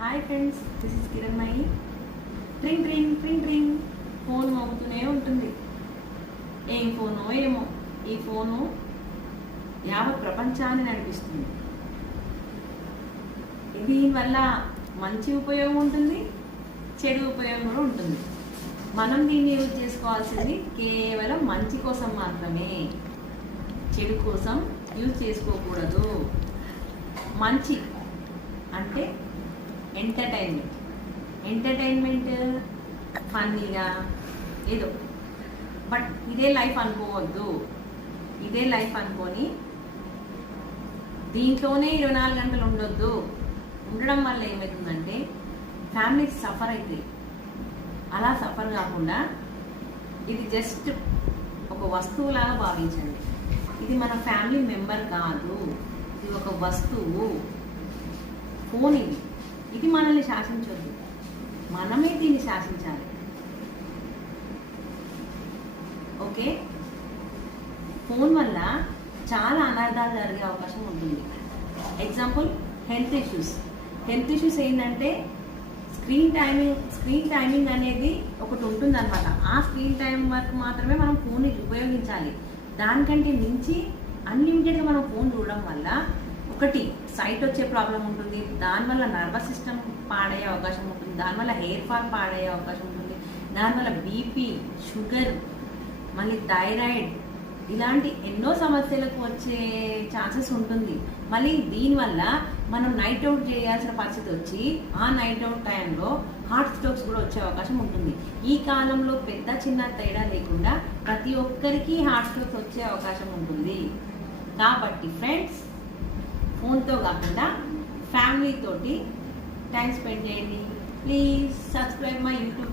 Hi friends, this is Kiranmayi. ట్రింగ్ ట్రింగ్ ట్రింగ్ ట్రింగ్ ఫోన్ మోగుతూనే ఉంటుంది. ఏం ఫోనో ఏమో, ఈ ఫోను యావత్ ప్రపంచాన్ని నడిపిస్తుంది. దీనివల్ల మంచి ఉపయోగం ఉంటుంది, చెడు ఉపయోగం కూడా ఉంటుంది. మనం దీన్ని యూజ్ చేసుకోవాల్సింది కేవలం మంచి కోసం మాత్రమే, చెడు కోసం యూజ్ చేసుకోకూడదు. మంచి అంటే ఎంటర్టైన్మెంట్ ఫన్నీగా ఏదో, బట్ ఇదే లైఫ్ అనుకోవద్దు. ఇదే లైఫ్ అనుకొని దీంట్లోనే 24 గంటలు ఉండొద్దు. ఉండడం వల్ల ఏమవుతుందంటే ఫ్యామిలీస్ సఫర్ అవుతాయి. అలా సఫర్ కాకుండా ఇది జస్ట్ ఒక వస్తువులాగా భావించండి. ఇది మన ఫ్యామిలీ మెంబర్ కాదు, ఇది ఒక వస్తువు. ఫోన్ ఇది మనల్ని శాసించొద్దు, మనమే దీన్ని శాసించాలి. ఓకే, ఫోన్ వల్ల చాలా అనర్థాలు జరిగే అవకాశం ఉంటుంది. ఎగ్జాంపుల్, హెల్త్ ఇష్యూస్ ఏంటంటే స్క్రీన్ టైమింగ్ అనేది ఒకటి ఉంటుందన్నమాట. ఆ స్క్రీన్ టైం వరకు మాత్రమే మనం ఫోన్ ఉపయోగించాలి. దానికంటే మించి అన్లిమిటెడ్గా మనం ఫోన్ చూడడం వల్ల ఒకటి సైట్ వచ్చే ప్రాబ్లం ఉంటుంది, దానివల్ల నర్వస్ సిస్టమ్ పాడయ్యే అవకాశం ఉంటుంది, దానివల్ల హెయిర్ ఫాల్ పాడయ్యే అవకాశం ఉంటుంది, దానివల్ల బీపీ, షుగర్, మళ్ళీ థైరాయిడ్ ఇలాంటి ఎన్నో సమస్యలకు వచ్చే ఛాన్సెస్ ఉంటుంది. మళ్ళీ దీనివల్ల మనం నైట్ అవుట్ చేయాల్సిన పరిస్థితి వచ్చి ఆ నైట్ అవుట్ టైంలో హార్ట్ స్ట్రోక్స్ కూడా వచ్చే అవకాశం ఉంటుంది. ఈ కాలంలో పెద్ద చిన్న తేడా లేకుండా ప్రతి ఒక్కరికి హార్ట్ స్ట్రోక్స్ వచ్చే అవకాశం ఉంటుంది. కాబట్టి ఫ్రెండ్స్, ఫోన్తో కాకుండా ఫ్యామిలీతోటి టైం స్పెండ్ చేయండి. Please subscribe my YouTube.